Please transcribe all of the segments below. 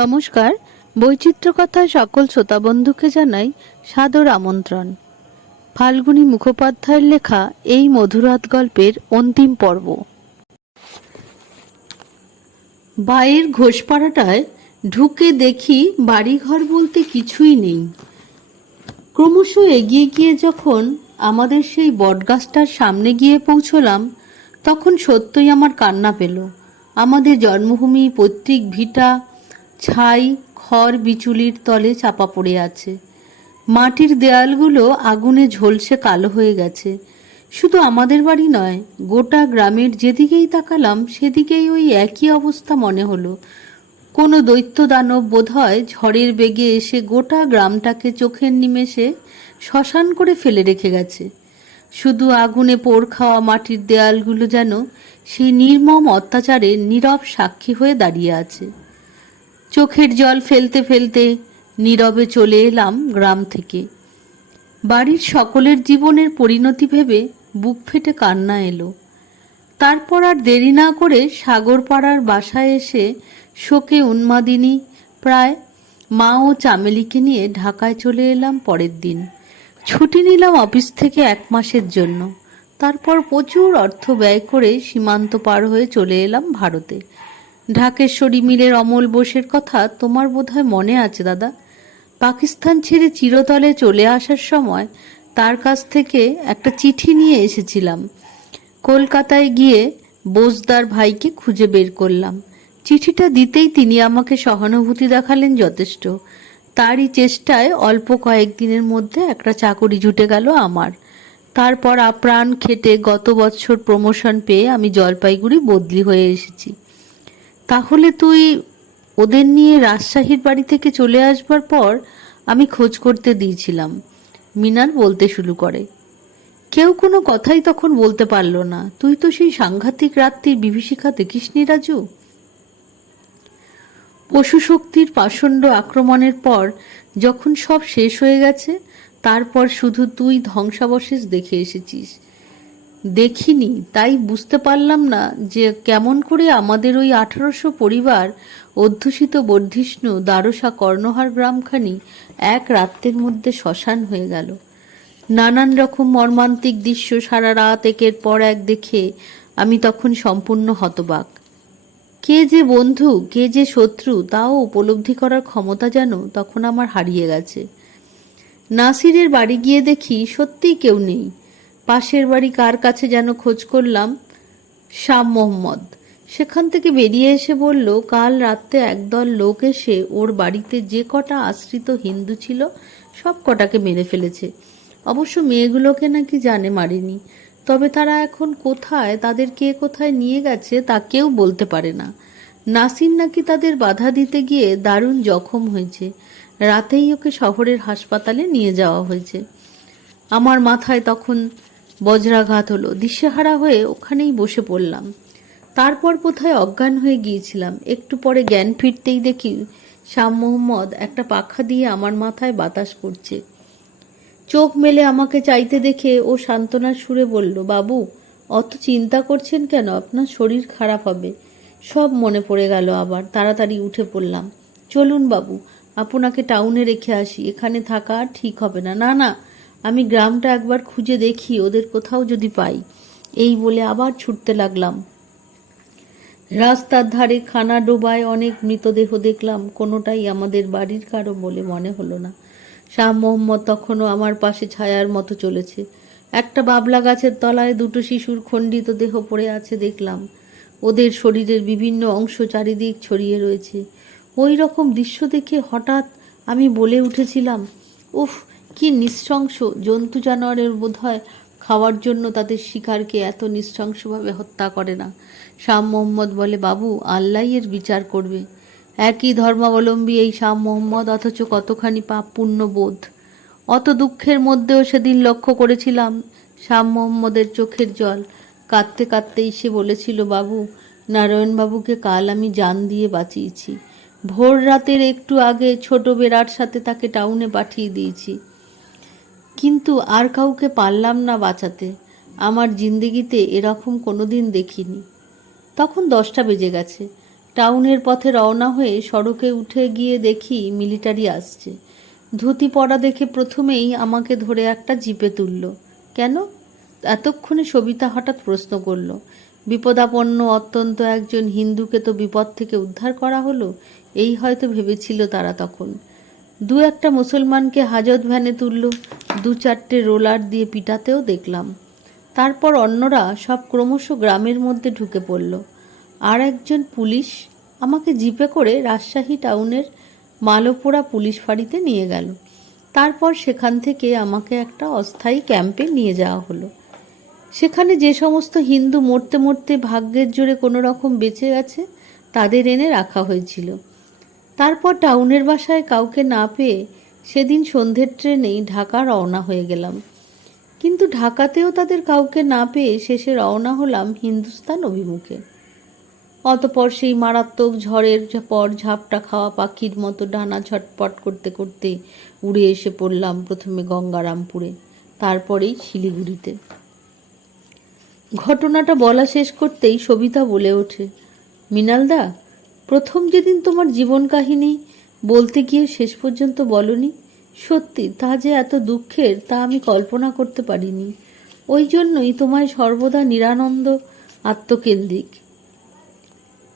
নমস্কার। বৈচিত্র্য কথা সকল শ্রোতা বন্ধুকে জানাই সাদর আমন্ত্রণ। ফাল্গুনী মুখোপাধ্যায়ের লেখা এই মধুরাত গল্পের অন্তিম পর্ব। বায়ের ঘোষপাড়াটায় ঢুকে দেখি বাড়িঘর বলতে কিছুই নেই। ক্রমশ এগিয়ে গিয়ে যখন আমাদের সেই বটগাছটার সামনে গিয়ে পৌঁছলাম, তখন সত্যই আমার কান্না পেল। আমাদের জন্মভূমি, পৈতৃক ভিটা ছাই, খড় বিচুলির তলে চাপা পড়ে আছে। মাটির দেয়ালগুলো আগুনে ঝলসে কালো হয়ে গেছে। শুধু আমাদের বাড়ি নয়, গোটা গ্রামের যেদিকেই তাকালাম, সেদিকেই ওই একই অবস্থা মনে হলো। কোনো দৈত্য দানব বোধহয় ঝড়ের বেগে এসে গোটা গ্রামটাকে চোখের নিমেষে শ্মশান করে ফেলে রেখে গেছে। শুধু আগুনে পোড় খাওয়া মাটির দেয়ালগুলো যেন সেই নির্মম অত্যাচারের নীরব সাক্ষী হয়ে দাঁড়িয়ে আছে। চোখের জল ফেলতে ফেলতে নীরবে চলে এলাম গ্রাম থেকে। বাড়ির সকলের জীবনের পরিণতি ভেবে বুক ফেটে কান্না এলো। তারপর আর দেরি না করে সাগরপাড়ার বাসায় এসে শোকে উন্মাদিনী, প্রায় মা ও চামেলিকে নিয়ে ঢাকায় চলে এলাম পরের দিন। ছুটি নিলাম অফিস থেকে এক মাসের জন্য। তারপর প্রচুর অর্থ ব্যয় করে সীমান্ত পার হয়ে চলে এলাম ভারতে। ঢাকেশ্বরী মিলের অমল বোসের কথা তোমার বোধহয় মনে আছে, দাদা? পাকিস্তান ছেড়ে চিরতলে চলে আসার সময় তার কাছ থেকে একটা চিঠি নিয়ে এসেছিলাম। কলকাতায় গিয়ে বোসদার ভাইকে খুঁজে বের করলাম। চিঠিটা দিতেই তিনি আমাকে সহানুভূতি দেখালেন যথেষ্ট। তারই চেষ্টায় অল্প কয়েকদিনের মধ্যে একটা চাকরি জুটে গেল আমার। তারপর আপ্রাণ খেটে গত বছর প্রমোশন পেয়ে আমি জলপাইগুড়ি বদলি হয়ে এসেছি। তাহলে তুই ওদের নিয়ে রাজশাহীর বাড়ি থেকে চলে আসবার পর আমি খোঁজ করতে দিয়েছিলাম। মিনার বলতে শুরু করে। কেউ কোনো কথাই তখন বলতে পারল না। তুই তো সেই সাংঘাতিক রাত্রির বিভীষিকা দেখিসনি, রাজু? পশু শক্তির পাষণ্ড আক্রমণের পর যখন সব শেষ হয়ে গেছে, তারপর শুধু তুই ধ্বংসাবশেষ দেখে এসেছিস। দেখিনি, তাই বুঝতে পারলাম না যে কেমন করে আমাদের ওই আঠারোশো পরিবার অধ্যুষিত বর্ধিষ্ণু দ্বারসা কর্ণহার গ্রামখানি এক রাত্রের মধ্যে শ্মশান হয়ে গেল। নানান রকম মর্মান্তিক দৃশ্য সারা রাত একের পর এক দেখে আমি তখন সম্পূর্ণ হতবাক। কে যে বন্ধু, কে যে শত্রু, তাও উপলব্ধি করার ক্ষমতা যেন তখন আমার হারিয়ে গেছে। নাসিরের বাড়ি গিয়ে দেখি সত্যিই কেউ নেই। পাশের বাড়ি কার কাছে যেন খোঁজ করলাম? শাম মোহাম্মদ। সেখান থেকে বেরিয়ে এসে বলল, কাল রাত্রে একদল লোক এসে ওর বাড়িতে যে কটা আশ্রিত হিন্দু ছিল, সব কটাকে মেরে ফেলেছে। অবশ্য মেয়েগুলোকে নাকি জানে মারেনি। তবে তারা এখন কোথায়, তাদের কে কোথায় নিয়ে গেছে, তা কেউ বলতে পারে না। নাসির নাকি তাদের বাধা দিতে গিয়ে দারুণ জখম হয়েছে। রাতেই ওকে শহরের হাসপাতালে নিয়ে যাওয়া হয়েছে। আমার মাথায় তখন বজ্রাঘাত হলো। দিশেহারা হয়ে ওখানেই বসে পড়লাম। তারপর কোথায় অজ্ঞান হয়ে গিয়েছিলাম। একটু পরে জ্ঞান ফিরতেই দেখি শাম মোহাম্মদ একটা পাখা দিয়ে আমার মাথায় বাতাস করছে। চোখ মেলে আমাকে চাইতে দেখে ও সান্ত্বনার সুরে বলল, বাবু, অত চিন্তা করছেন কেন? আপনার শরীর খারাপ হবে। সব মনে পড়ে গেল আবার। তাড়াতাড়ি উঠে পড়লাম। চলুন বাবু, আপনাকে টাউনে রেখে আসি। এখানে থাকা ঠিক হবে না। না না আমি গ্রামটা একবার খুঁজে দেখি, ওদের কোথাও যদি পাই। এই বলে আবার ছুটতে লাগলাম। রাস্তার ধারে খানা ডোবায় অনেক মৃতদেহ দেখলাম, কোনোটাই আমাদের বাড়ির কারও বলে মনে হলো না। শাহ মোহাম্মদ তখনও আমার পাশে ছায়ার মতো চলেছে। একটা বাবলা গাছের তলায় দুটো শিশুর খণ্ডিত দেহ পড়ে আছে দেখলাম। ওদের শরীরের বিভিন্ন অংশ চারিদিক ছড়িয়ে রয়েছে। ওই রকম দৃশ্য দেখে হঠাৎ আমি বলে উঠেছিলাম, উফ কি নৃশংস জন্তু জানোয়ারের বোধহয় খাওয়ার জন্য তাদের শিকারকে এত নৃশংসভাবে হত্যা করে না। শাহ মোহাম্মদ বলে, বাবু আল্লাহ এর বিচার করবে। একই ধর্মাবলম্বী এই শাহ মোহাম্মদ, অথচ কতখানি পাপ বোধ। অত দুঃখের মধ্যেও সেদিন লক্ষ্য করেছিলাম শাহ মোহাম্মদের চোখের জল। কাঁদতে কাঁদতেই সে বলেছিল, বাবু, নারায়ণবাবুকে কাল আমি জান দিয়ে বাঁচিয়েছি। ভোর রাতের একটু আগে ছোট বেড়ার সাথে তাকে টাউনে পাঠিয়ে দিয়েছি। কিন্তু আর কাউকে পারলাম না বাঁচাতে। আমার জিন্দেগিতে এরকম কোনোদিন দেখিনি। তখন দশটা বেজে গেছে। টাউনের পথে রওনা হয়ে সড়কে উঠে গিয়ে দেখি মিলিটারি আসছে। ধুতি পরা দেখে প্রথমেই আমাকে ধরে একটা জিপে তুলল। কেন? এতক্ষণে সবিতা হঠাৎ প্রশ্ন করল, বিপদাপন্ন অত্যন্ত একজন হিন্দুকে তো বিপদ থেকে উদ্ধার করা হলো? এই হয়তো ভেবেছিল তারা তখন। দু একটা মুসলমানকে হাজত ভ্যানে তুলল, দু চারটে রোলার দিয়ে পিটাতেও দেখলাম। তারপর অন্যরা সব ক্রমশ গ্রামের মধ্যে ঢুকে পড়ল। আর একজন পুলিশ আমাকে জিপে করে রাজশাহী টাউনের মালোপোড়া পুলিশ ফাঁড়িতে নিয়ে গেল। তারপর সেখান থেকে আমাকে একটা অস্থায়ী ক্যাম্পে নিয়ে যাওয়া হলো। সেখানে যে সমস্ত হিন্দু মরতে মরতে ভাগ্যের জোরে কোনো রকম বেঁচে গেছে, তাদের এনে রাখা হয়েছিল। তারপর টাউনের বাসায় কাউকে না পেয়ে সেদিন সন্ধ্যের ট্রেনেই ঢাকা রওনা হয়ে গেলাম। কিন্তু ঢাকাতেও তাদের কাউকে না পেয়ে শেষে রওনা হলাম হিন্দুস্তান অভিমুখে। অতপর সেই মারাত্মক ঝড়ের পর ঝাপটা খাওয়া পাখির মতো ডানা ছটপট করতে করতে উড়ে এসে পড়লাম প্রথমে গঙ্গারামপুরে, তারপরেই শিলিগুড়িতে। ঘটনাটা বলা শেষ করতেই সবিতা বলে ওঠে মৃণালদা প্রথম যেদিন তোমার জীবন কাহিনী বলতে গিয়ে শেষ পর্যন্ত বলনি, সত্যি তা যে এত দুঃখের তা আমি কল্পনা করতে পারিনি। ওই জন্যই তোমায় সর্বদা নিরানন্দ, আত্মকেন্দ্রিক।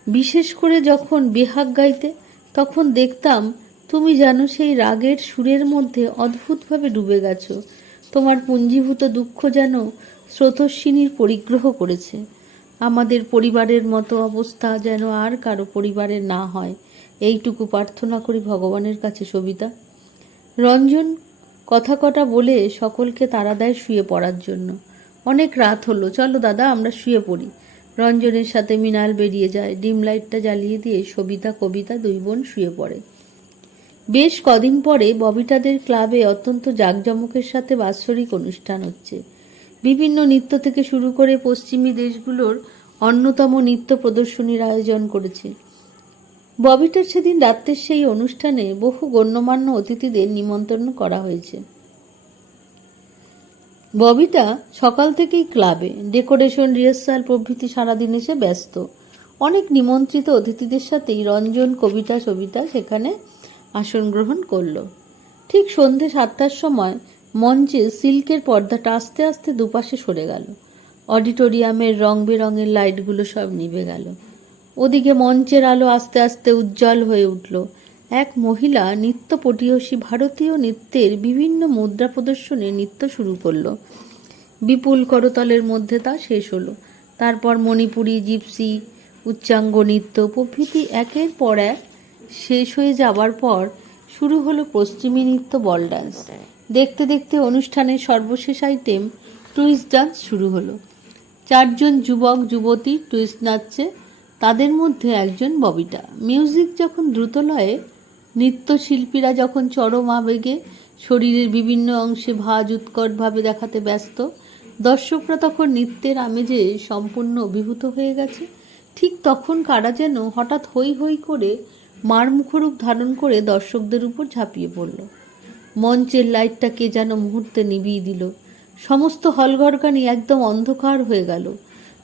বিশেষ করে যখন বেহাগ গাইতে, তখন দেখতাম তুমি জানো সেই রাগের সুরের মধ্যে অদ্ভুতভাবে ডুবে গেছো। তোমার পুঞ্জীভূত দুঃখ যেন স্রোতস্বিনীর পরিগ্রহ করেছে। আমাদের পরিবারের মতো অবস্থা যেন আর কারও পরিবারের না হয়। এইটুকু প্রার্থনা করি ভগবানের কাছে, সবিতা। রঞ্জন কথা কটা বলে সকলকে তাড়া দেয় শুয়ে পড়ার জন্য। অনেক রাত হলো। চলো দাদা, আমরা শুয়ে পড়ি। রঞ্জনের সাথে মিনাল বেরিয়ে যায়। ডিম লাইটটা জ্বালিয়ে দিয়ে সবিতা, কবিতা দুই বোন শুয়ে পড়ে। বেশ কদিন পরে ববিটাদের ক্লাবে অত্যন্ত জাঁকজমকের সাথে বাৎসরিক অনুষ্ঠান হচ্ছে। বিভিন্ন নৃত্য থেকে শুরু করে পশ্চিমী দেশগুলোর অন্যতম নৃত্য প্রদর্শনীর আয়োজন করেছে। ববিটার সেদিন রাত্রের সেই অনুষ্ঠানে বহু গণ্যমান্য অতিথিদের নিমন্ত্রণ করা হয়েছে। ববিটা সকাল থেকেই ক্লাবে, ডেকোরেশন, রিহার্সাল প্রভৃতি সারাদিন এসে ব্যস্ত। অনেক নিমন্ত্রিত অতিথিদের সাথেই রঞ্জন, কবিতা, সবিতা সেখানে আসন গ্রহণ করল। ঠিক সন্ধে সাতটার সময় মঞ্চে সিল্কের পর্দাটা আস্তে আস্তে দুপাশে সরে গেল। অডিটোরিয়ামের রং বেরঙের লাইটগুলো সব নিভে গেল। ওদিকে মঞ্চের আলো আস্তে আস্তে উজ্জ্বল হয়ে উঠল। এক মহিলা নৃত্য পটীয়সী ভারতীয় নৃত্যের বিভিন্ন মুদ্রা প্রদর্শনে নৃত্য শুরু করল। বিপুল করতলের মধ্যে তা শেষ হলো। তারপর মণিপুরি, জিপসি, উচ্চাঙ্গ নৃত্য প্রভৃতি একের পর এক শেষ হয়ে যাবার পর শুরু হলো পশ্চিমী নৃত্য বল ডান্স। দেখতে দেখতে অনুষ্ঠানের সর্বশেষ আইটেম টুইস্ট ডান্স শুরু হলো। চারজন যুবক, যুবতী টুইস্ট নাচছে। তাদের মধ্যে একজন ববিটা মিউজিক যখন দ্রুত লয়ে, নৃত্যশিল্পীরা যখন চরম আবেগে শরীরের বিভিন্ন অংশে ভাজ উৎকটভাবে দেখাতে ব্যস্ত, দর্শকরা তখন নৃত্যের আমেজে সম্পূর্ণ অভিভূত হয়ে গেছে। ঠিক তখন কারা যেন হঠাৎ হই হই করে মার মুখরূপ ধারণ করে দর্শকদের উপর ঝাঁপিয়ে পড়ল। মঞ্চের লাইটটা কে যেন মুহূর্তে নিভিয়ে দিল। সমস্ত হলঘরখানি একদম অন্ধকার হয়ে গেল।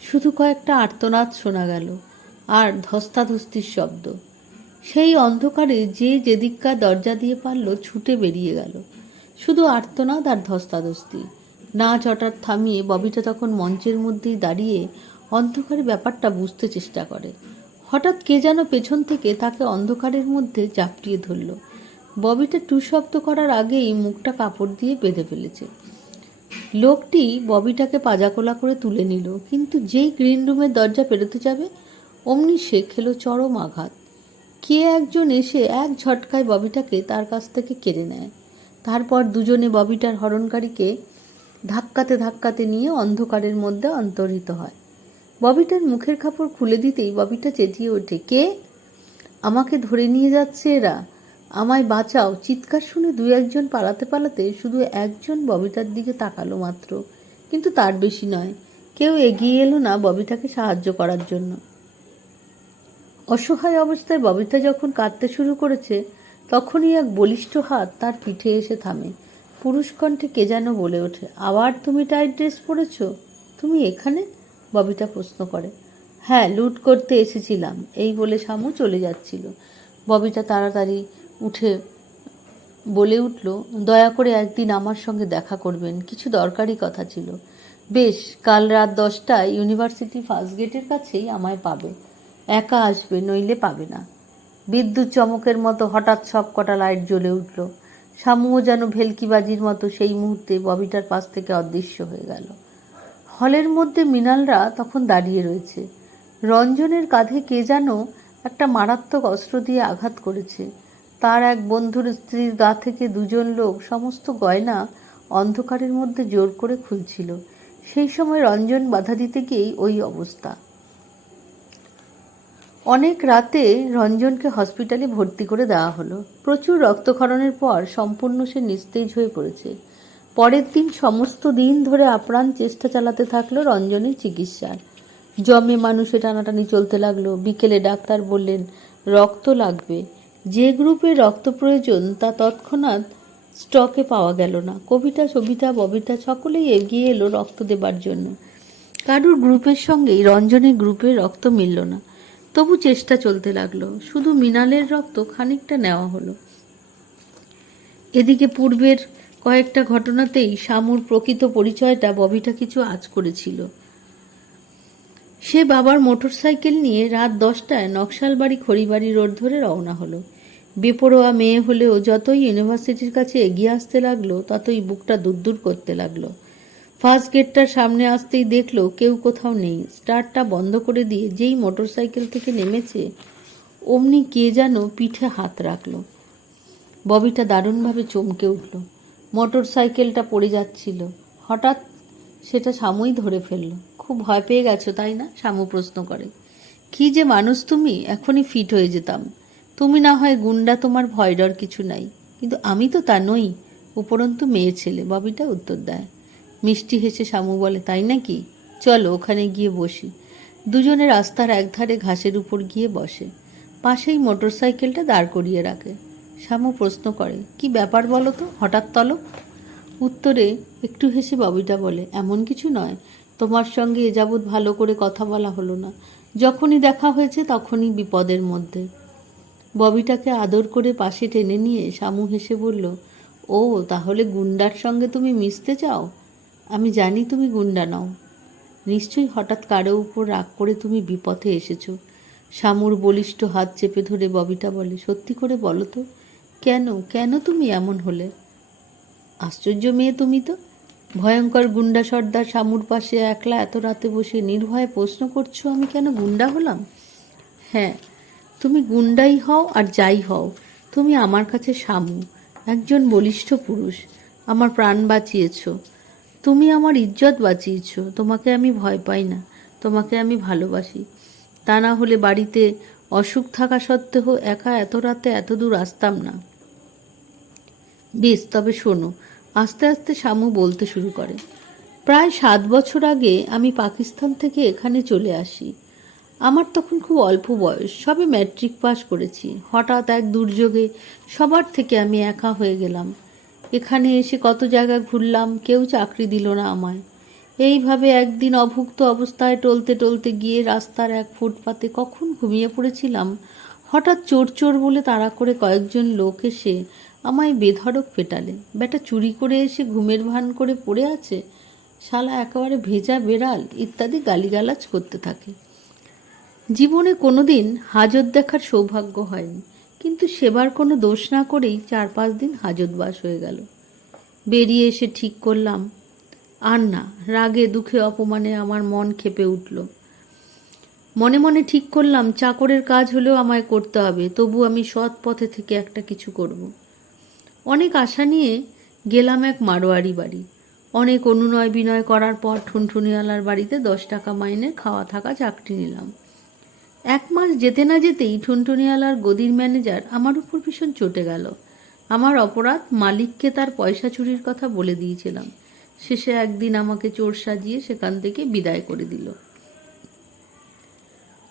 শুধু কয়েকটা আর্তনাদ শোনা গেল আর ধস্তাধস্তির শব্দ। সেই অন্ধকারে যে যেদিককার দরজা দিয়ে পারল ছুটে বেরিয়ে গেল। শুধু আর্তনাদ আর ধস্তাধস্তি। নাচ হঠাৎ থামিয়ে ববিটা তখন মঞ্চের মধ্যেই দাঁড়িয়ে অন্ধকারে ব্যাপারটা বুঝতে চেষ্টা করে। হঠাৎ কে যেন পেছন থেকে তাকে অন্ধকারের মধ্যে চাপটিয়ে ধরল। ববিটা টু শব্দ করার আগেই মুখটা কাপড় দিয়ে বেঁধে ফেলেছে। লোকটি ববিটাকে পাজাকোলা করে তুলে নিল, কিন্তু যেই গ্রিন রুমের দরজা পেরোতে যাবে, অমনি সে খেলো চরম আঘাত। কে একজন এসে এক ঝটকায় ববিটাকে তার কাছ থেকে কেড়ে নেয়। তারপর দুজনে ববিটার হরণকারীকে ধাক্কাতে ধাক্কাতে নিয়ে অন্ধকারের মধ্যে অন্তর্হিত হয়। ববিটার মুখের কাপড় খুলে দিতেই ববিটা চেঁচিয়ে ওঠে, কে? আমাকে ধরে নিয়ে যাচ্ছে এরা। আমায় বাঁচাও। চিৎকার শুনে দু একজন পালাতে পালাতে শুধু একজন ববিটার দিকে তাকালো মাত্র। কিন্তু তার বেশি নয়। কেউ এগিয়ে এলো না ববিতাকে সাহায্য করার জন্য। অসহায় অবস্থায় ববিতা যখন কাঁদতে শুরু করেছে, তখনই এক বলিষ্ঠ হাত তার পিঠে এসে থামে। পুরুষ কণ্ঠে কে যেন বলে ওঠে, আবার তুমি টাইট ড্রেস পরেছ? তুমি এখানে? ববিতা প্রশ্ন করে। হ্যাঁ লুট করতে এসেছিলাম। এই বলে শামু চলে যাচ্ছিল। ববিটা তাড়াতাড়ি উঠে বলে উঠল, দয়া করে একদিন আমার সঙ্গে দেখা করবেন। কিছু দরকারি কথা ছিল। বেশ, কাল রাত দশটায় ইউনিভার্সিটি ফার্স্ট গেটের কাছেই আমায় পাবে। একা আসবে, নইলে পাবে না। বিদ্যুৎ চমকের মতো হঠাৎ সব কটা লাইট জ্বলে উঠল। শামুও যেন ভেলকিবাজির মতো সেই মুহূর্তে ববিটার পাশ থেকে অদৃশ্য হয়ে গেল। হলের মধ্যে মৃণালরা তখন দাঁড়িয়ে রয়েছে। রঞ্জনের কাঁধে কে যেন একটা মারাত্মক অস্ত্র দিয়ে আঘাত করেছে। তার এক বন্ধুর স্ত্রীর গা থেকে দুজন লোক সমস্ত গয়না অন্ধকারের মধ্যে জোর করে খুলছিল। সেই সময় রঞ্জন বাধা দিতে গিয়েই ওই অবস্থা। অনেক রাতে রঞ্জনকে হসপিটালে ভর্তি করে দেওয়া হলো। প্রচুর রক্তক্ষরণের পর সম্পূর্ণ সে নিস্তেজ হয়ে পড়েছে। পরের দিন সমস্ত দিন ধরে আপ্রাণ চেষ্টা চালাতে থাকল রঞ্জনের চিকিৎসার। জমে মানুষে টানাটানি চলতে লাগল। বিকেলে ডাক্তার বললেন, রক্ত লাগবে। যে গ্রুপের রক্ত প্রয়োজন, তা তৎক্ষণাৎ স্টকে পাওয়া গেল না। কবিতা, সবিতা, ববিতা সকলেই এগিয়ে এলো রক্ত দেবার জন্য। কারুর গ্রুপের সঙ্গেই রঞ্জনের গ্রুপে রক্ত মিলল না। তবু চেষ্টা চলতে লাগল। শুধু মিনালের রক্ত খানিকটা নেওয়া হলো। এদিকে পূর্বের কয়েকটা ঘটনাতেই শামুর প্রকৃত পরিচয়টা ববিটা কিছু আজ করেছিল। সে বাবার মোটরসাইকেল নিয়ে রাত দশটায় নকশালবাড়ি খড়িবাড়ি রোড ধরে রওনা হলো। বেপরোয়া মেয়ে হলেও যতই ইউনিভার্সিটির কাছে এগিয়ে আসতে লাগল, ততই বুকটা দূর করতে লাগল। ফার্স্ট গেটটার সামনে আসতেই দেখল কেউ কোথাও নেই। স্টার্টটা বন্ধ করে দিয়ে যেই মোটরসাইকেল থেকে নেমেছে, অমনি কে যেন পিঠে হাত রাখল। ববিটা দারুণভাবে চমকে উঠল। মোটর সাইকেলটা পড়ে যাচ্ছিল। হঠাৎ সেটা শামুই ধরে ফেলল। খুব ভয় পেয়ে গেছো, তাই না? শামু প্রশ্ন করে। কি যে মানুষ তুমি, এখনই ফিট হয়ে যেতাম। তুমি না হয় গুন্ডা, তোমার ভয় ডর কিছু নাই। কিন্তু আমি তো তা নই, উপরন্তু মেয়ে ছেলে, ববিটা উত্তর দেয়। মিষ্টি হেসে শামু বলে, তাই নাকি? চলো ওখানে গিয়ে বসি। দুজনে রাস্তার একধারে ঘাসের উপর গিয়ে বসে। পাশেই মোটরসাইকেলটা দাঁড় করিয়ে রাখে। শ্যামু প্রশ্ন করে, কি ব্যাপার বলো তো, হঠাৎ তলব? উত্তরে, একটু হেসে ববিটা বলে, এমন কিছু নয়। তোমার সঙ্গে এ যাবৎ ভালো করে কথা বলা হলো না। যখনই দেখা হয়েছে তখনই বিপদের মধ্যে। ববিটাকে আদর করে পাশে টেনে নিয়ে শামু হেসে বলল, ও, তাহলে গুন্ডার সঙ্গে তুমি মিশতে চাও? আমি জানি তুমি গুন্ডা নও। নিশ্চয়ই হঠাৎ কারও উপর রাগ করে তুমি বিপথে এসেছ। শামুর বলিষ্ঠ হাত চেপে ধরে ববিটা বলে, সত্যি করে বলো তো কেন? কেন তুমি এমন হলে? আশ্চর্য মেয়ে তুমি তো। ভয়ঙ্কর গুন্ডা সর্দার শামুর পাশে একলা এত রাতে বসে নির্ভয়ে প্রশ্ন করছ, আমি কেন গুন্ডা হলাম? হ্যাঁ তুমি গুন্ডাই হও আর যাই হও। তুমি আমার কাছে শামু, একজন বলিষ্ঠ পুরুষ। আমার প্রাণ বাঁচিয়েছ। তুমি আমার ইজ্জত বাঁচিয়েছ। তোমাকে আমি ভয় পাই না। তোমাকে আমি ভালোবাসি। তা না হলে বাড়িতে অসুখ থাকা সত্ত্বেও একা এত রাতে এত দূর আসতাম না। বেশ, তবে শোনো, আস্তে আস্তে শামু বলতে শুরু করে। প্রায় সাত বছর আগে আমি পাকিস্তান থেকে এখানে চলে আসি। আমার তখন খুব অল্প বয়স, সবে ম্যাট্রিক পাস করেছি। হঠাৎ এক দুর্যোগে সবার থেকে আমি একা হয়ে গেলাম। এখানে এসে কত জায়গা ঘুরলাম, কেউ চাকরি দিল না আমায়। এইভাবে একদিন অভুক্ত অবস্থায় টলতে টলতে গিয়ে রাস্তার এক ফুটপাতে কখন ঘুমিয়ে পড়েছিলাম, হঠাৎ চোর চোর বলে তাড়া করে কয়েকজন লোক এসে আমায় বেধড়ক পেটালে। বেটা চুরি করে এসে ঘুমের ভান করে পড়ে আছে? শালা একেবারে ভেজা বেড়াল, ইত্যাদি গালিগালাজ করতে থাকে। জীবনে কোনোদিন হাজত দেখার সৌভাগ্য হয়নি। কিন্তু সেবার কোনো দোষ না করেই চার পাঁচ দিন হাজতবাস হয়ে গেল। বেরিয়ে এসে ঠিক করলাম, আর না, রাগে দুঃখে অপমানে আমার মন খেপে উঠল। মনে মনে ঠিক করলাম, চাকরের কাজ হলেও আমায় করতে হবে, তবু আমি সৎ পথে থেকে একটা কিছু করব। অনেক আশা নিয়ে গেলাম এক মারোয়ারি বাড়ি। অনেক অনুনয় বিনয় করার পর ঠুনঠুনিওয়ালার বাড়িতে দশ টাকা মাইনে খাওয়া থাকা চাকরি নিলাম। এক মাস যেতে না যেতেই ঠুনঠুনিওয়ালার গদির ম্যানেজার আমার উপর ভীষণ চটে গেল। আমার অপরাধ মালিককে তার পয়সা চুরির কথা বলে দিয়েছিলাম। শেষে একদিন আমাকে চোর সাজিয়ে সেখান থেকে বিদায় করে দিল।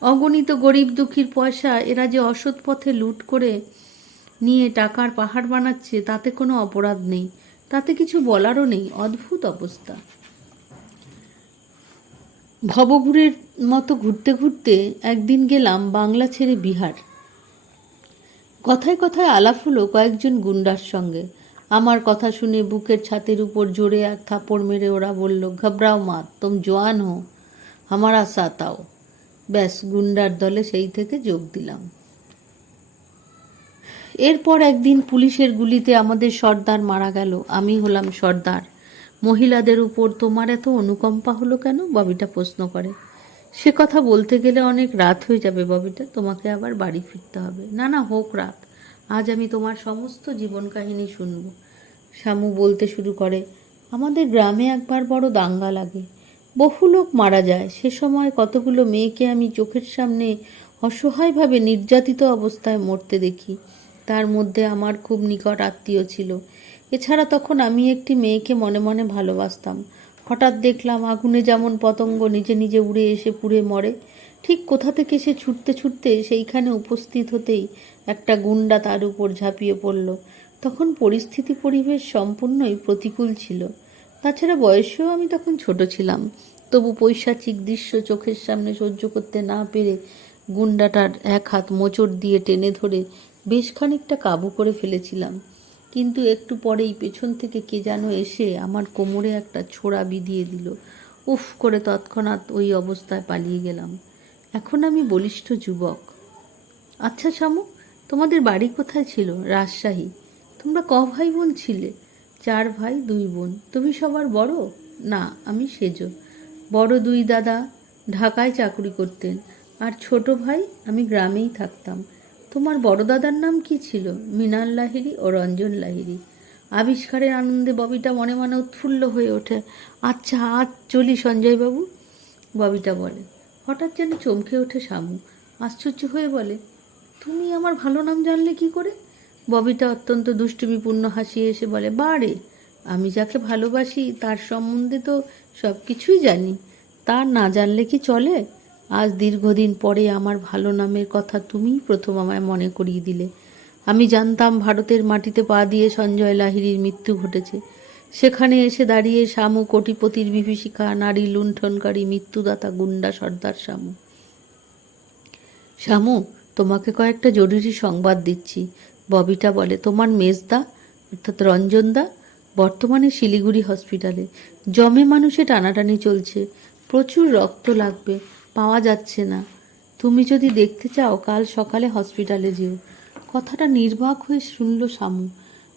অগণিত গরিব দুঃখীর পয়সা এরা যে অসৎ পথে লুট করে নিয়ে টাকার পাহাড় বানাচ্ছে, তাতে কোনো অপরাধ নেই। তাতে কিছু বলারও নেই। অদ্ভুত অবস্থা। ভবঘুরের মতো ঘুরতে ঘুরতে একদিন গেলাম বাংলা ছেড়ে বিহার। কথায় কথায় আলাপ হলো কয়েকজন গুন্ডার সঙ্গে। আমার কথা শুনে বুকের ছাতের উপর জোরে এক থাপড় মেরে ওরা বলল ঘবরাও মাত তুম জোয়ান হো আমার সাথ তাও ব্যাস, গুন্ডার দলে সেই থেকে যোগ দিলাম। এরপর একদিন পুলিশের গুলিতে আমাদের সর্দার মারা গেল। আমি হলাম সর্দার। মহিলাদের উপর তোমার এত অনুকম্পা হলো কেন? ববিটা প্রশ্ন করে। সে কথা বলতে গেলে অনেক রাত হয়ে যাবে ববিটা। তোমাকে আবার বাড়ি ফিরতে হবে। না না, হোক রাত। আজ আমি তোমার সমস্ত জীবন কাহিনী শুনব। শামু বলতে শুরু করে, আমাদের গ্রামে একবার বড় দাঙ্গা লাগে। বহু লোক মারা যায়। সে সময় কতগুলো মেয়েকে আমি চোখের সামনে অসহায়ভাবে নির্যাতিত অবস্থায় মরতে দেখি। তার মধ্যে আমার খুব নিকট আত্মীয় ছিল। এছাড়া তখন আমি একটি মেয়েকে মনে মনে ভালোবাসতাম। হঠাৎ দেখলাম আগুনে যেমন পতঙ্গ নিজে নিজে উড়ে এসে পুড়ে মরে। ঠিক কোথা থেকে সে ছুটতে ছুটতে সেইখানে উপস্থিত হতেই একটা গুন্ডা তার উপর ঝাঁপিয়ে পড়ল। তখন পরিস্থিতি পরিবেশ সম্পূর্ণই প্রতিকূল ছিল। তাছাড়া বয়সেও আমি তখন ছোট ছিলাম। তবু পৈশাচিক দৃশ্য চোখের সামনে সহ্য করতে না পেরে গুন্ডাটার এক হাত মোচড় দিয়ে টেনে ধরে বেশ খানিকটা কাবু করে ফেলেছিলাম। কিন্তু একটু পরেই পেছন থেকে কে যেন এসে আমার কোমরে একটা ছোড়া বিধিয়ে দিল। উফ করে তৎক্ষণাৎ ওই অবস্থায় পালিয়ে গেলাম। এখন আমি বলিষ্ঠ যুবক। আচ্ছা শামু, তোমাদের বাড়ি কোথায় ছিল? রাজশাহী। তোমরা ক ভাই বোন ছিলে? চার ভাই, দুই বোন। তুমি সবার বড়? না, আমি সেজ। বড় দুই দাদা। ঢাকায় চাকরি করতেন। আর ছোট ভাই, আমি গ্রামেই থাকতাম। তোমার বড় দাদার নাম কি ছিল? মিনাল লাহিরি ও রঞ্জন লাহিরি আবিষ্কারের আনন্দে ববিটা মনে মনে উৎফুল্ল হয়ে ওঠে। আচ্ছা আজ চলি সঞ্জয়বাবু? ববিটা বলে। হঠাৎ যেন চমকে ওঠে শামু। আশ্চর্য হয়ে বলে, তুমি আমার ভালো নাম জানলে কি করে? ববিটা অত্যন্ত দুষ্টুমিপূর্ণ হাসিয়ে এসে বলে, বারে, আমি যাকে ভালোবাসি তার সম্বন্ধে তো সব কিছুই জানি। তা না জানলে কি চলে? আজ দীর্ঘদিন পরে আমার ভালো নামের কথা তুমিই প্রথম আমায় মনে করিয়ে দিলে। আমি জানতাম ভারতের মাটিতে পা দিয়ে সঞ্জয় লাহিড়ির মৃত্যু ঘটেছে। সেখানে এসে দাঁড়িয়ে শামু কোটিপতির বিভীষিকা, নারী লুণ্ঠনকারী, মৃত্যুদাতা গুন্ডা সর্দার শামু শামু তোমাকে কয়েকটা জরুরি সংবাদ দিচ্ছি। ববিটা বলে, তোমার মেজদা, অর্থাৎ রঞ্জনদা, বর্তমানে শিলিগুড়ি হসপিটালে। জমে মানুষে টানাটানি চলছে। প্রচুর রক্ত লাগবে। পাওয়া যাচ্ছে না। তুমি যদি দেখতে চাও, কাল সকালে হসপিটালে যেও। কথাটা নির্বাক হয়ে শুনল শামু।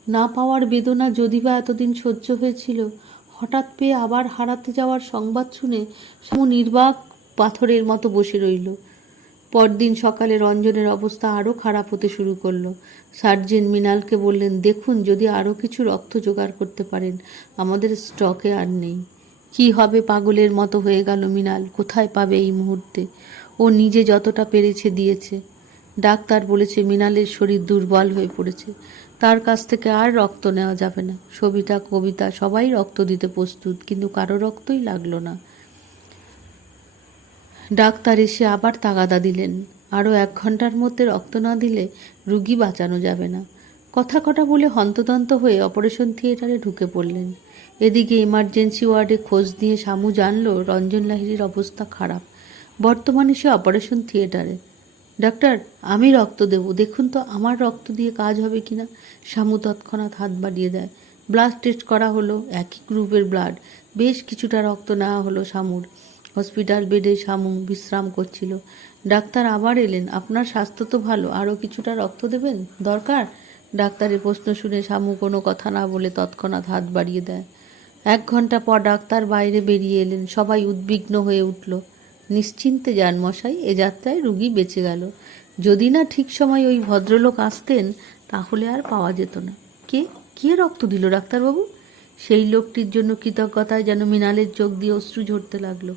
না পাওয়ার বেদনা যদি বা এতদিন সহ্য হয়েছিল, হঠাৎ পেয়ে আবার হারাতে যাওয়ার সংবাদ শুনে শামু নির্বাক পাথরের মতো বসে রইল। পরদিন সকালে রঞ্জনের অবস্থা আরও খারাপ হতে শুরু করল। সার্জেন্ট মিনালকে বললেন, দেখুন, যদি আরও কিছু রক্ত জোগাড় করতে পারেন, আমাদের স্টকে আর নেই। কি হবে পাগলের মতো হয়ে গেল মিনাল কোথায় পাবে এই মুহূর্তে? ও নিজে যতটা পেরেছে দিয়েছে। ডাক্তার বলেছে মিনালের শরীর দুর্বল হয়ে পড়েছে। তার কাছ থেকে আর রক্ত নেওয়া যাবে না। সবিতা কবিতা, সবাই রক্ত দিতে প্রস্তুত, কিন্তু কারও রক্তই লাগল না। ডাক্তার এসে আবার তাগাদা দিলেন। আরও এক ঘণ্টার মধ্যে রক্ত না দিলে রুগী বাঁচানো যাবে না। কথা কটা বলে হন্তদন্ত হয়ে অপারেশন থিয়েটারে ঢুকে পড়লেন। এদিকে ইমার্জেন্সি ওয়ার্ডে খোঁজ দিয়ে শামু জানল রঞ্জন লাহিড়ির অবস্থা খারাপ। বর্তমানে সে অপারেশন থিয়েটারে ডাক্তার, আমি রক্ত দেব। দেখুন তো, আমার রক্ত দিয়ে কাজ হবে কিনা? শামু তৎক্ষণাৎ হাত বাড়িয়ে দেয়। ব্লাড টেস্ট করা হলো, একই গ্রুপের ব্লাড। বেশ কিছুটা রক্ত নেওয়া হলো শামুর। হসপিটাল বেডে শামু বিশ্রাম করছিল। ডাক্তার আবার এলেন। আপনার স্বাস্থ্য তো ভালো আরও কিছুটা রক্ত দেবেন? দরকার? ডাক্তারের প্রশ্ন শুনে শামু কোনো কথা না বলে তৎক্ষণাৎ হাত বাড়িয়ে দেয়। এক ঘণ্টা পর ডাক্তার বাইরে বেরিয়ে এলেন। সবাই উদ্বিগ্ন হয়ে উঠল। নিশ্চিন্তে যান মশাই এ যাত্রায় রুগী বেঁচে গেল। যদি না ঠিক সময় ওই ভদ্রলোক আসতেন, তাহলে আর পাওয়া যেত না। কে? কে রক্ত দিল ডাক্তারবাবু? সেই লোকটির জন্য কৃতজ্ঞতায় যেন মিনালের চোখ দিয়ে অশ্রু ঝরতে লাগল।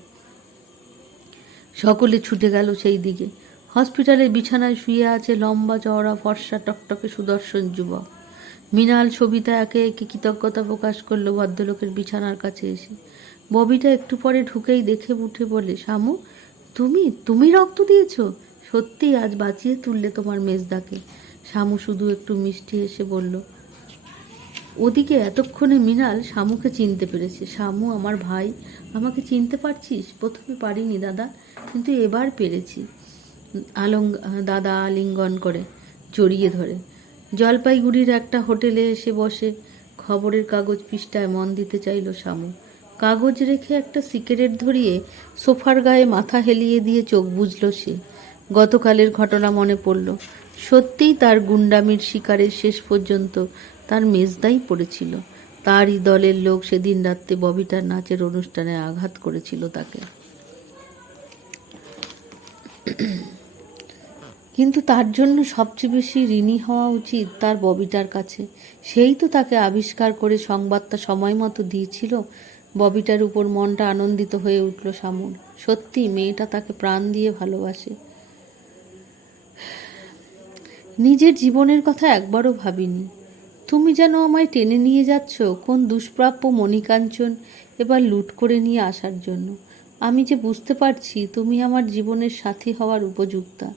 সকলে ছুটে গেল সেই দিকে। হসপিটালের বিছানায় শুয়ে আছে লম্বা চওড়া ফর্সা টকটকে সুদর্শন যুবক। মৃণাল সবিতা একে একে কৃতজ্ঞতা প্রকাশ করল ভদ্রলোকের বিছানার কাছে এসে। ববিটা একটু পরে ঢুকেই দেখে উঠে বলে, শামু, তুমি তুমি রক্ত দিয়েছ? সত্যি আজ বাঁচিয়ে তুললে তোমার মেজদাকে? শামু শুধু একটু মিষ্টি এসে বলল, ওদিকে এতক্ষণে মৃণাল শামুকে চিনতে পেরেছে। শামু, আমার ভাই, আমাকে চিনতে পারছিস? প্রথমে পারিনি দাদা, কিন্তু এবার পেরেছি। আলং, দাদা আলিঙ্গন করে জড়িয়ে ধরে। জলপাইগুড়ির একটা হোটেলে এসে বসে খবরের কাগজ পৃষ্ঠায় মন দিতে চাইল শামু। কাগজ রেখে একটা সিগারেট ধরিয়ে সোফার গায়ে মাথা হেলিয়ে দিয়ে চোখ বুঝল সে। গতকালের ঘটনা মনে পড়ল, সত্যিই তার গুন্ডামির শিকারের শেষ পর্যন্ত তার মেজদাই পড়েছিল। তারই দলের লোক সেদিন রাত্রে ববিটার নাচের অনুষ্ঠানে আঘাত করেছিল তাকে। কিন্তু তার জন্য সবচেয়ে বেশি ঋণী হওয়া উচিত তার ববিটার কাছে। সেই তো তাকে আবিষ্কার করে সংবাদটা সময় মতো দিয়েছিল। ববিটার উপর মনটা আনন্দিত হয়ে উঠল শামুর। সত্যি, মেয়েটা তাকে প্রাণ দিয়ে ভালোবাসে। নিজের জীবনের কথা একবারও ভাবিনি। তুমি যেন আমায় টেনে নিয়ে যাচ্ছ কোন দুষ্প্রাপ্য মণিকাঞ্চন এবার লুট করে নিয়ে আসার জন্য। আমি যে বুঝতে পারছি, তুমি আমার জীবনের সাথী হওয়ার উপযুক্তা।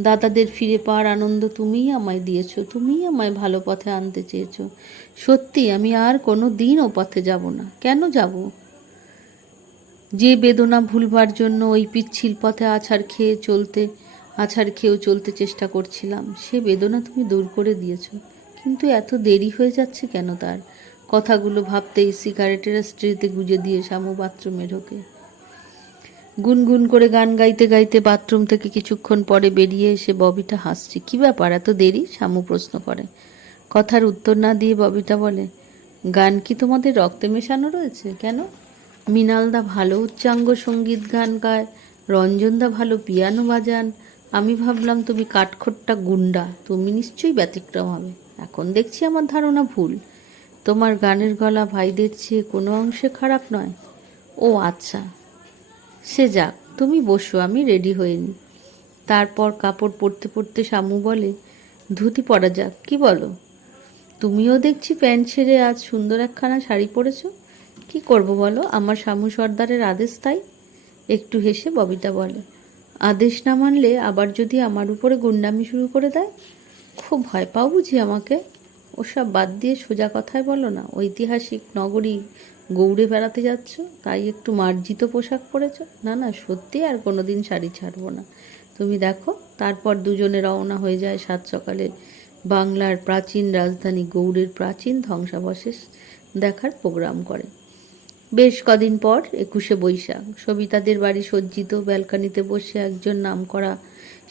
দাদাদের ফিরে পাওয়ার আনন্দ তুমিই আমায় দিয়েছ, তুমিই আমায় ভালো পথে আনতে চেয়েছো। সত্যি, আমি আর কোনো দিন ও পথে যাব না। কেন যাব? যে বেদনা ভুলবার জন্য ওই পিচ্ছিল পথে আছাড় খেয়ে চলতে, আছাড় খেয়েও চলতে চেষ্টা করছিলাম, সে বেদনা তুমি দূর করে দিয়েছ। কিন্তু এত দেরি হয়ে যাচ্ছে কেন তার? কথাগুলো ভাবতেই সিগারেটের স্ট্রিতে গুজে দিয়ে শামু বাথরুমে ঢোকে। গুনগুন করে গান গাইতে গাইতে বাথরুম থেকে কিছুক্ষণ পরে বেরিয়ে এসে ববিটা হাসছে। কি ব্যাপার? এত দেরি? শামু প্রশ্ন করে। কথার উত্তর না দিয়ে ববিটা বলে, গান কি তোমাদের রক্তে মেশানো রয়েছে? কেন? মৃণালদা ভালো উচ্চাঙ্গ সংগীত গান গায়, রঞ্জনদা ভালো পিয়ানো বাজান। আমি ভাবলাম তুমি কাঠখোট্টা গুন্ডা, তুমি নিশ্চয়ই ব্যতিক্রম হবে। এখন দেখছি আমার ধারণা ভুল। তোমার গানের গলা ভাইদের চেয়ে কোনো অংশে খারাপ নয়? ও আচ্ছা। সে যাক, তুমি বসো, আমি রেডি হইনি। তারপর কাপড় পরতে পরতে শামু বলে, ধুতি পরা যাক, কি বলো? তুমিও দেখছি প্যান্ট ছেড়ে আজ সুন্দর একখানা শাড়ি পরেছো। কি করব বলো, আমার শামু সর্দারের আদেশ তাই? একটু হেসে ববিতা বলে, আদেশ না মানলে আবার যদি আমার উপরে গুন্ডামি শুরু করে দেয়? খুব ভয় পাও বুঝি আমাকে? ওসব বাদ দিয়ে সোজা কথায় বলো না, ঐতিহাসিক নগরী গৌড়ে বেড়াতে যাচ্ছ, তাই একটু মার্জিত পোশাক পরেছ? না না, সত্যি আর কোনোদিন শাড়ি ছাড়বো না। তুমি দেখো, তারপর দুজনে রওনা হয়ে যায় সাত সকালে বাংলার প্রাচীন রাজধানী গৌড়ের প্রাচীন ধ্বংসাবশেষ দেখার প্রোগ্রাম করে। বেশ কদিন পর একুশে বৈশাখ, সবিতাদের বাড়ি সজ্জিত, ব্যালকানিতে বসে একজন নামকরা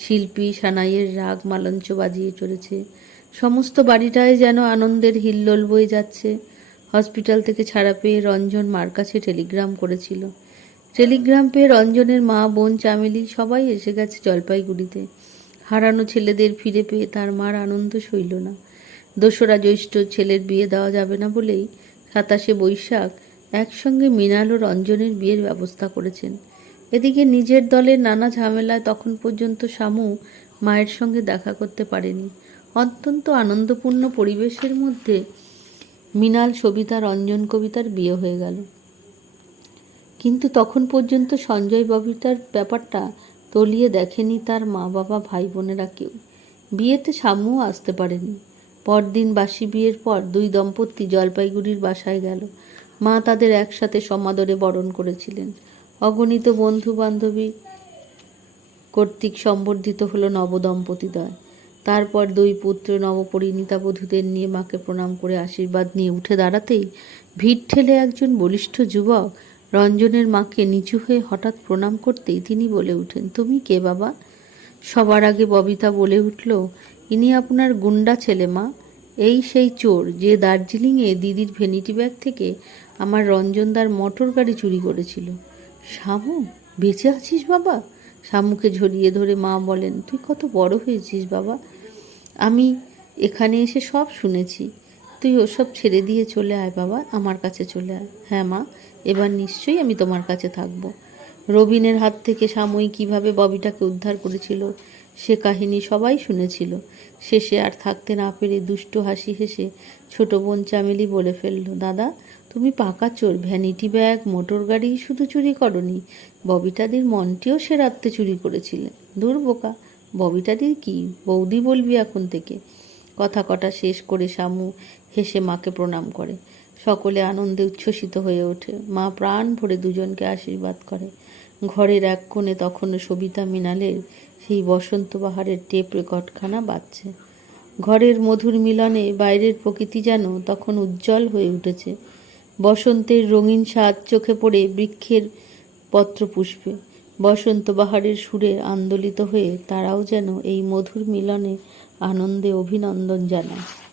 শিল্পী সানাইয়ের রাগ মালঞ্চ বাজিয়ে চলেছে। সমস্ত বাড়িটায় যেন আনন্দের হিল্লোল বয়ে যাচ্ছে। হসপিটাল থেকে ছাড়া পেয়ে রঞ্জন মার কাছে টেলিগ্রাম করেছিল। টেলিগ্রাম পেয়ে রঞ্জনের মা, বোন, চামেলি সবাই এসে গেছে জলপাইগুড়িতে। হারানো ছেলেদের ফিরে পেয়ে তার মার আনন্দ সইল না। দোসরা জ্যৈষ্ঠ ছেলের বিয়ে দেওয়া যাবে না বলেই সাতাশে বৈশাখ একসঙ্গে মৃণাল ও রঞ্জনের বিয়ের ব্যবস্থা করেছেন। এদিকে নিজের দলের নানা ঝামেলায় তখন পর্যন্ত শামু মায়ের সঙ্গে দেখা করতে পারেনি। অত্যন্ত আনন্দপূর্ণ পরিবেশের মধ্যে মৃণাল সবিতা রঞ্জন কবিতার বিয়ে হয়ে গেল। কিন্তু তখন পর্যন্ত সঞ্জয় ববিতার ব্যাপারটা তলিয়ে দেখেনি তার মা বাবা ভাই বোনেরা কেউ। বিয়েতে শামুও আসতে পারেনি। পরদিন বাসি বিয়ের পর দুই দম্পতি জলপাইগুড়ির বাসায় গেল। মা তাদের একসাথে সমাদরে বরণ করেছিলেন। অগণিত বন্ধু বান্ধবী কর্তৃক সম্বর্ধিত হলো নবদম্পতিদ্বয়। তারপর দুই পুত্র নবপরিণীতা বধূদের নিয়ে মাকে প্রণাম করে আশীর্বাদ নিয়ে উঠে দাঁড়াতেই ভিড় ঠেলে একজন বলিষ্ঠ যুবক রঞ্জনের মাকে নিচু হয়ে হঠাৎ প্রণাম করতেই তিনি বলে উঠেন, তুমি কে বাবা? সবার আগে ববিতা বলে উঠল, ইনি আপনার গুন্ডা ছেলে মা। এই সেই চোর যে দার্জিলিংয়ে দিদির ভেনিটি ব্যাগ থেকে আমার রঞ্জনদার মোটর গাড়ি চুরি করেছিল। শামু, বেঁচে আছিস বাবা? শামুকে ঝরিয়ে ধরে মা বলেন, তুই কত বড় হয়েছিস বাবা। আমি এখানে এসে সব শুনেছি। তুই ওসব ছেড়ে দিয়ে চলে আয় বাবা, আমার কাছে চলে আয়। হ্যাঁ মা, এবার নিশ্চয়ই আমি তোমার কাছে থাকব। রবিনের হাত থেকে সাময়িক কীভাবে ববিটাকে উদ্ধার করেছিল, সে কাহিনী সবাই শুনেছিল। শেষে আর থাকতে না পেরে দুষ্ট হাসি হেসে ছোট বোন চামেলি বলে ফেলল, দাদা, তুমি পাকা চোর, ভ্যানিটি ব্যাগ, মোটর গাড়ি শুধু চুরি করনি। ববিটাদের মনটিও সে রাত্রে চুরি করেছিলে। দূর বোকা ববিটাদির কি? বৌদি বলবি এখন থেকে। কথা কটা শেষ করে শামু হেসে মাকে প্রণাম করে। সকলে আনন্দে উচ্ছ্বসিত হয়ে ওঠে। মা প্রাণ ভরে দুজনকে আশীর্বাদ করে। ঘরের এক কোণে তখনও সবিতা মিনালের সেই বসন্ত বাহারের টেপ রেকর্ডখানা বাজছে। ঘরের মধুর মিলনে বাইরের প্রকৃতি যেন তখন উজ্জ্বল হয়ে উঠেছে। বসন্তের রঙিন স্বাদ চোখে পড়ে বৃক্ষের পত্র পত্রপুষ্পে। বসন্ত বাহারের সুরে আন্দোলিত হয়ে তারাও যেন এই মধুর মিলনে আনন্দে অভিনন্দন জানায়।